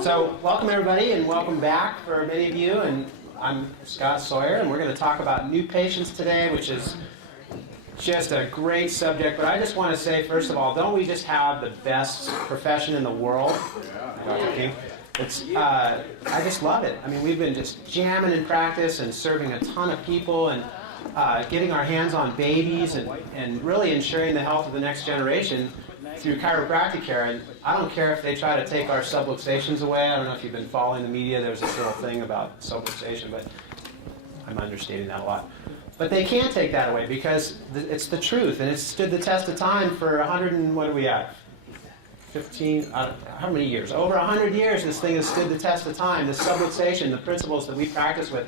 So welcome everybody and welcome back for many of you, and I'm Scott Sawyer, and we're going to talk about new patients today, which is just a great subject. But I just want to say, first of all, don't we just have the best profession in the world? Dr. King? I just love it. I mean, we've been just jamming in practice and serving a ton of people and getting our hands on babies and really ensuring the health of the next generation through chiropractic care. And I don't care if they try to take our subluxations away. I don't know if you've been following the media. There's this little thing about subluxation, but I'm understating that a lot. But they can't take that away because it's the truth, and it's stood the test of time for 100 and what do we have? 15, how many years? Over 100 years this thing has stood the test of time, the subluxation, the principles that we practice with.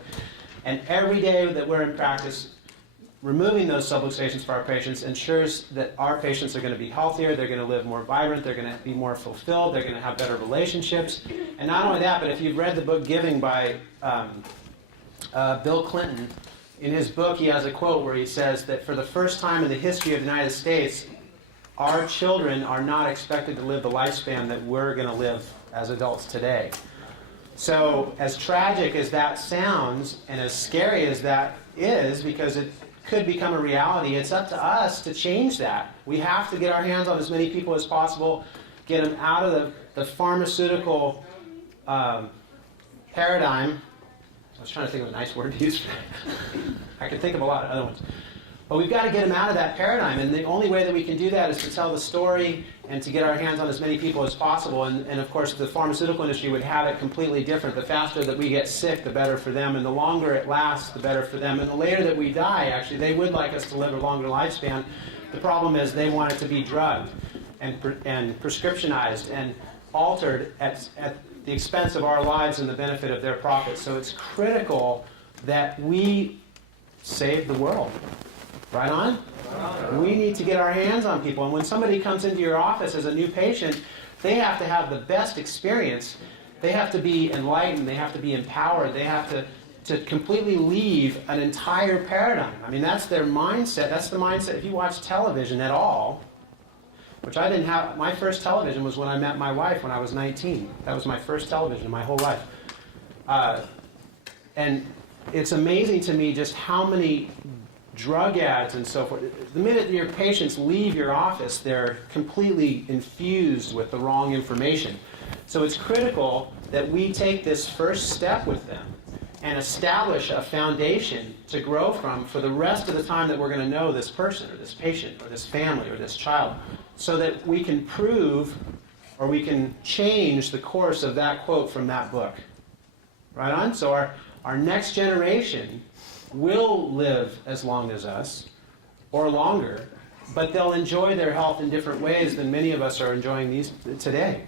And every day that we're in practice, removing those subluxations for our patients ensures that our patients are going to be healthier, they're going to live more vibrant, they're going to be more fulfilled, they're going to have better relationships. And not only that, but if you've read the book Giving by Bill Clinton, in his book he has a quote where he says that for the first time in the history of the United States, our children are not expected to live the lifespan that we're going to live as adults today. So as tragic as that sounds and as scary as that is, because it could become a reality, it's up to us to change that. We have to get our hands on as many people as possible, get them out of the pharmaceutical paradigm. I was trying to think of a nice word to use for that. I could think of a lot of other ones. But we've got to get them out of that paradigm, and the only way that we can do that is to tell the story and to get our hands on as many people as possible. And of course, the pharmaceutical industry would have it completely different. The faster that we get sick, the better for them, and the longer it lasts, the better for them. And the later that we die, actually, they would like us to live a longer lifespan. The problem is they want it to be drugged and prescriptionized and altered at the expense of our lives and the benefit of their profits. So it's critical that we save the world. Right on? We need to get our hands on people. And when somebody comes into your office as a new patient, they have to have the best experience. They have to be enlightened. They have to be empowered. They have to completely leave an entire paradigm. I mean, that's their mindset. That's the mindset. If you watch television at all, which I didn't have, my first television was when I met my wife when I was 19. That was my first television in my whole life. And it's amazing to me just how many drug ads and so forth. The minute your patients leave your office, they're completely infused with the wrong information. So it's critical that we take this first step with them and establish a foundation to grow from for the rest of the time that we're going to know this person or this patient or this family or this child, so that we can prove or we can change the course of that quote from that book. Right on? So our next generation will live as long as us, or longer, but they'll enjoy their health in different ways than many of us are enjoying these today.